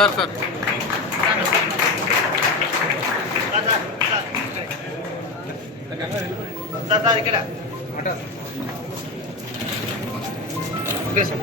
Sir sir sir sir ఇక్కడ okay sir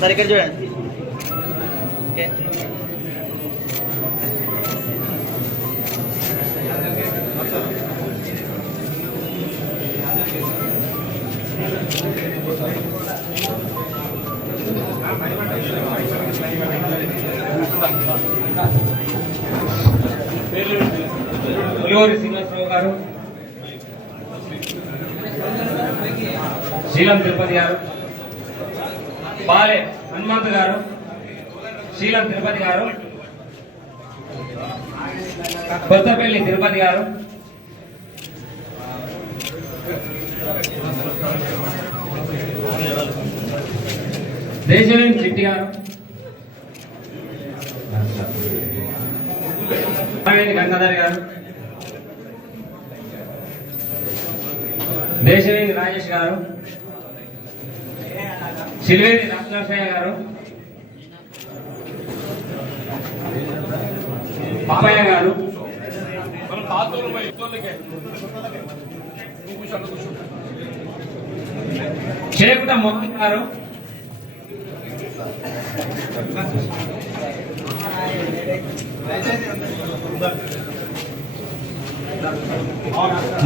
sir ఇక్కడ చూడండి ఓకే పులిహోరి శ్రీనివాసరావు గారు, శీలం తిరుపతి గారు, పాలే హనుమంత్ గారు, శీలం తిరుపతి గారు, కొత్తపల్లి తిరుపతి గారు, దేశవేణి చిట్టి గారు, గంగాధర్ గారు, దేశవేణి రాజేష్ గారు, సిల్వేరి లక్ష్మణయ్య గారు, పాపయ్య గారు, చేకుట మోహన్ గారు,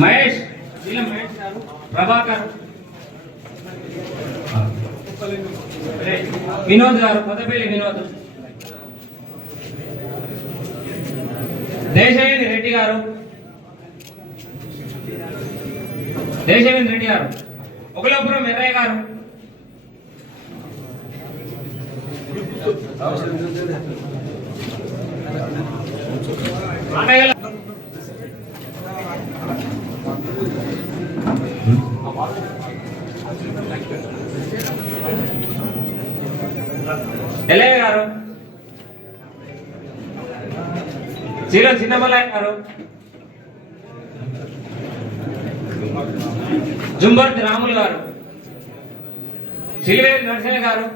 మహేష్ మహేష్ గారు, ప్రభాకర్, వినోద్ గారు, కొత్తపల్లి వినోద్, దేశవేణి రెడ్డి గారు, దేశవేణి రెడ్డి గారు, ఒకలాపురం ఎర్రయ్య గారు, ఎల్లయ్య గారు, చీలం చిన్నమల్లయ్య గారు, జుంబర్తి రాములు గారు, సిలివేరి నరసింహ గారు,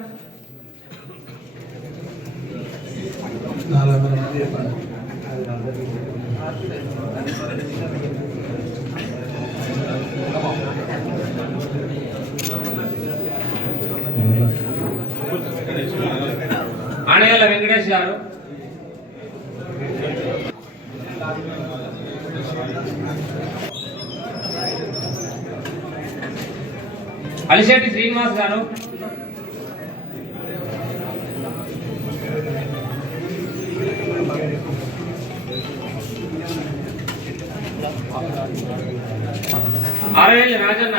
ఆనగల్ల వెంకటేష్ గారు, అలిశెట్టి శ్రీనివాస్ గారు, ఆరవేలి రాజన్న,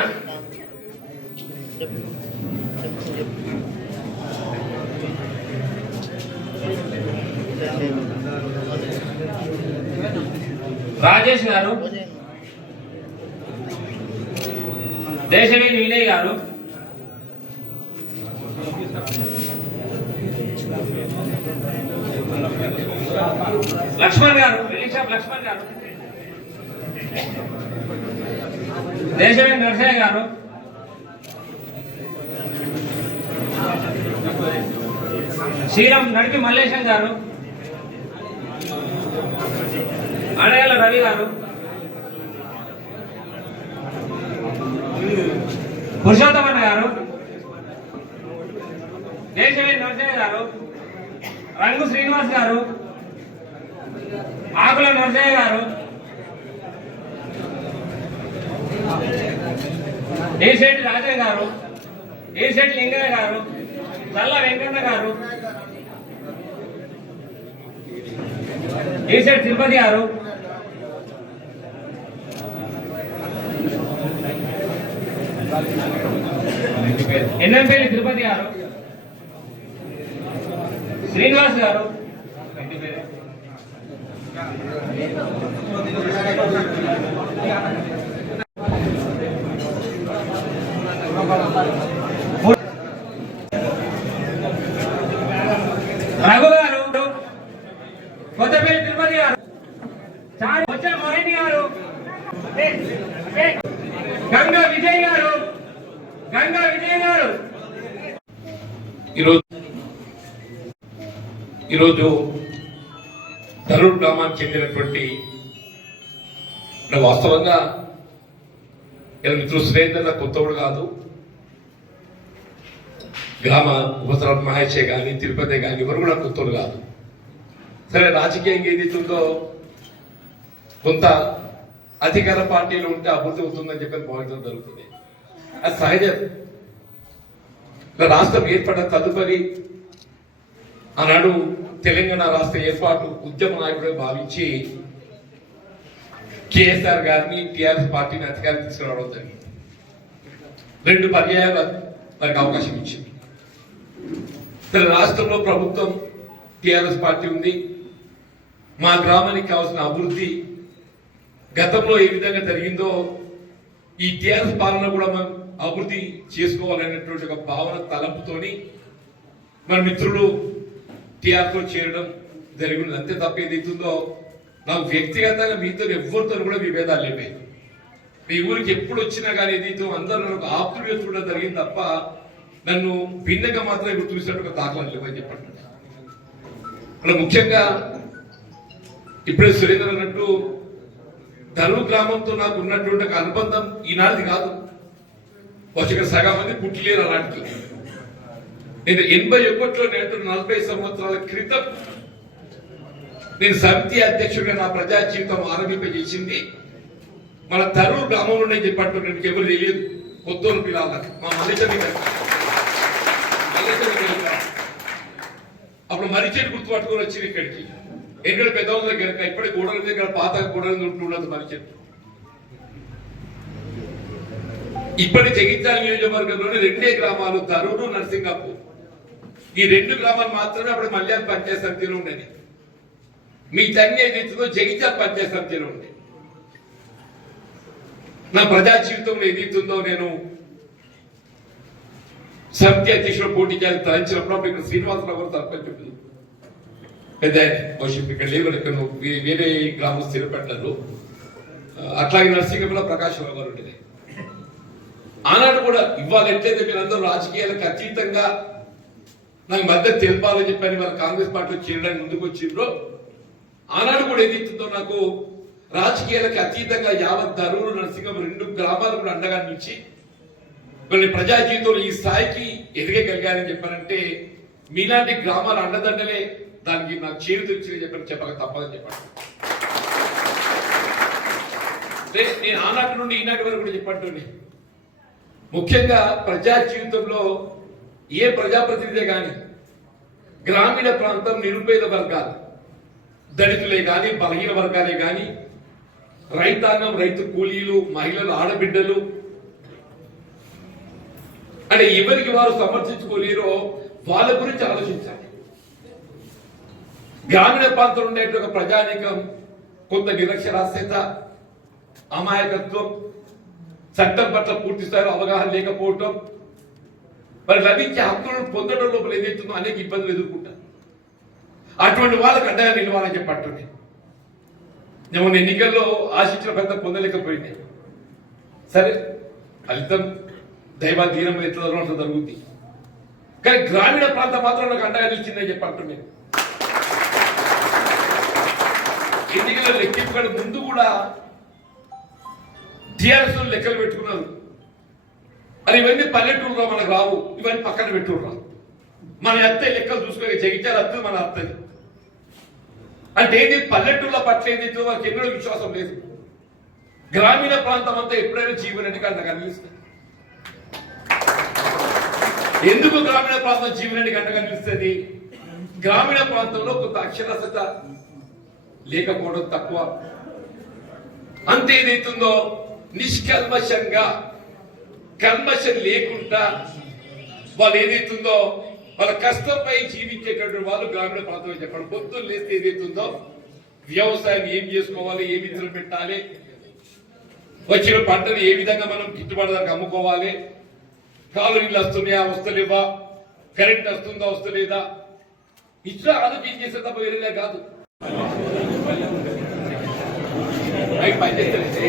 రాజేష్ గారు, దేశవేణి వినయ్ గారు, లక్ష్మణ్ గారు, వెల్లిషాప్ లక్ష్మణ్ గారు, దేశవేణి నరసయ్య గారు, శ్రీరామ్ నడిపి మల్లేశం గారు, ఆనగల్ల రవి గారు, పురుషోత్తమన్న గారు, దేశవేణి నరసయ్య గారు, రంగు శ్రీనివాస్ గారు, ఆకుల నరసయ్య గారు, ఏశెట్టి రాజయ్య గారు, ఏశెట్టి లింగయ్య గారు, చల్ల వెంకన్న గారు, ఏశెట్టి తిరుపతి గారు, ఎన్నంపల్లి తిరుపతి గారు, శ్రీనివాస్ గారు, రఘు గారు, కొత్తపల్లి తిరుపతి గారు, వచ్చే మొరెడ్డి గారు, గంగా విజయ్ గారు ఈరోజు ధరూర్ గ్రామానికి చెందినటువంటి వాస్తవంగా ఇలా మిత్రుడు సురేంద్ర కొత్తవాడు కాదు. గ్రామ ఉపసర్పంచ్ మహేషే కానీ తిరుపతి కానీ ఎవరు కూడా కొత్తవాడు కాదు. సరే, రాజకీయంగా ఏదైతుందో కొంత అధికార పార్టీలు ఉంటే అభివృద్ధి అవుతుందని చెప్పి భావించడం జరుగుతుంది. అది సహజం. రాష్ట్రం ఏర్పడిన తదుపరి ఆనాడు తెలంగాణ రాష్ట్ర ఏర్పాటు ఉద్యమ నాయకుడు భావించి కేసీఆర్ గారిని టీఆర్ఎస్ పార్టీని అధికారం తీసుకురావడం జరిగింది. 2 పర్యాయాలు నాకు అవకాశం ఇచ్చింది. రాష్ట్రంలో ప్రభుత్వం టీఆర్ఎస్ పార్టీ ఉంది. మా గ్రామానికి కావాల్సిన అభివృద్ధి గతంలో ఏ విధంగా జరిగిందో ఈ టీఆర్ఎస్ పాలన కూడా మనం అభివృద్ధి చేసుకోవాలనేటువంటి ఒక భావన తలంపుతోని మన మిత్రుడు టీఆర్ఎస్లో చేరడం జరిగింది. అంతే తప్ప ఏదైతుందో నాకు వ్యక్తిగతంగా మీతో ఎవరితో కూడా విభేదాలు లేవే. మీ ఊరికి ఎప్పుడు వచ్చినా కానీ ఏదైతే అందరూ నాకు ఆప్తుడిగా చూడడం జరిగింది తప్ప నన్ను భిన్నంగా మాత్రం ఇప్పుడు చూసినట్టు దాఖలాలు లేవని చెప్పండి. అలా ముఖ్యంగా ఇప్పుడే సురేంద్ర అన్నట్టు ధరూర్ గ్రామంతో నాకు ఉన్నటువంటి ఒక అనుబంధం ఈనాటిది కాదు. వచ్చి సగం మంది పుట్టిలేరు అలాంటి. నేను 81లో నేటి 40 సంవత్సరాల క్రితం నేను సమితి అధ్యక్షుడిగా నా ప్రజా జీవితం ఆరంభింపజేసింది మన ధరూర్ గ్రామంలో నేను చెప్పట్టు నేను ఎవరు తెలియదు. కొత్తూరు పిల్లలకి మా మల్లేశ్వరి అప్పుడు మరిచెట్టు గుర్తు పట్టుకొని వచ్చింది ఇక్కడికి. ఎక్కడ పెద్దవాళ్ళ దగ్గర ఇప్పటి గోడల దగ్గర పాత గోడలు ఉంటున్నది మరిచెట్టు. ఇప్పటి జగిత్యాల నియోజకవర్గంలోని 2 గ్రామాలు ధరూరు, నర్సింగాపూర్. ఈ 2 గ్రామాలు మాత్రమే అప్పుడు మల్యాల పంచాయతీ సమితిలో ఉండేది. మీ తన్ని ఏదైతుందో జగిత్యాల పంచాయతీ సమితిలో ఉండే. నా ప్రజా జీవితంలో ఏదైతుందో నేను సమితి అధ్యక్షుడు పోటీ చేయాలని తలంచినప్పుడు ఇక్కడ శ్రీనివాసరావు గారు సర్పంచ్ పెద్ద ఇక్కడ లేవు, ఇక్కడ వేరే గ్రామం స్థిరపెట్టారు. అట్లాగే నర్సింగంలో ప్రకాశ్రావు గారు ఉండేది. ఆనాడు కూడా ఇవాళ ఎట్లయితే మీరందరూ రాజకీయాలకు అతీతంగా నాకు మద్దతు తెలపాలని చెప్పని వాళ్ళ కాంగ్రెస్ పార్టీలో చేరడానికి ముందుకు వచ్చిండ్రో ఆనాడు కూడా ఏదైతుందో నాకు రాజకీయాలకు అతీతంగా యావత్ ధరూరు, నరసింగం 2 గ్రామాలు కూడా అండగా నిలిచి కొన్ని ప్రజా జీవితంలో ఈ స్థాయికి ఎదగగలిగారని చెప్పారంటే మీలాంటి గ్రామాల అండదండలే దానికి నాకు చేరు తెరిచి చెప్పక తప్పదని చెప్పండి. నేను ఆనాటి నుండి ఈనాటి వరకు కూడా చెప్పండి. ముఖ్యంగా ప్రజా జీవితంలో ఏ ప్రజాప్రతినిధి కానీ గ్రామీణ ప్రాంతం నిరుపేద వర్గాలు, దళితులే కానీ బలహీన వర్గాలే కానీ రైతాంగం, రైతు కూలీలు, మహిళలు, ఆడబిడ్డలు అంటే ఎవరికి వారు సమర్థించుకోలేరో వాళ్ళ గురించి ఆలోచించాలి. గ్రామీణ ప్రాంతంలో ఉండేటువంటి ఒక ప్రజానీకం కొంత నిరక్షరాస్యత, అమాయకత్వం, చట్టం పట్ల పూర్తి స్థాయిలో అవగాహన లేకపోవటం, మరి లభించే హక్కులను పొందడం లోపల ఏదైతుందో అనేక ఇబ్బందులు ఎదుర్కొంటారు. అటువంటి వాళ్ళకి అడ్డగా నిలవాలని చెప్పట్టుండే. నేను ఎన్నికల్లో ఆశించిన పెద్ద పొందలేకపోయింది. సరే, ఫలితం దైవాధీనం ఎట్లా జరుగుతుంది. కానీ గ్రామీణ ప్రాంతం మాత్రం నాకు అండగా నిలిచిందని చెప్పంటుండే. ఎన్నికల లెక్కింపు ముందు కూడా టీఆర్ఎస్ లెక్కలు పెట్టుకున్నారు. అది ఇవన్నీ పల్లెటూరులో మనకు రావు, ఇవన్నీ పక్కన పెట్టుకున్నాం. మన అత్తే లెక్కలు చూసుకొని జగిత్యాల అత్త మన అత్తది అంటే ఏంటి, పల్లెటూళ్ళ పట్ల ఏదైతే వాళ్ళకి ఎన్నో విశ్వాసం లేదు. గ్రామీణ ప్రాంతం అంతా ఎప్పుడైనా జీవనరెడ్డికి అంత కనిపిస్తుంది. ఎందుకు గ్రామీణ ప్రాంతం జీవనరెడ్డికి అంట కనిపిస్తుంది? గ్రామీణ ప్రాంతంలో కొంత అక్షరాస్యత లేకపోవడం తక్కువ. అంతే ఏదైతుందో నిష్కల్మషంగా కల్మషం లేకుండా వాళ్ళు ఏదైతుందో వాళ్ళ కష్టంపై జీవించేటటువంటి వాళ్ళు గ్రామీణ ప్రాంతంలో చెప్పండి. పొద్దున్న లేస్తే ఏదైతుందో వ్యవసాయం ఏం చేసుకోవాలి, ఏ విధులు పెట్టాలి, వచ్చిన పంటను ఏ విధంగా మనం గిట్టుబాటు దానికి అమ్ముకోవాలి, కాలువలు వస్తున్నాయా వస్తలేవా, కరెంట్ వస్తుందా వస్తలేదా, ఇట్లా ఆలోచన చేసే తప్ప వేరేలే కాదు. పనిచేస్తే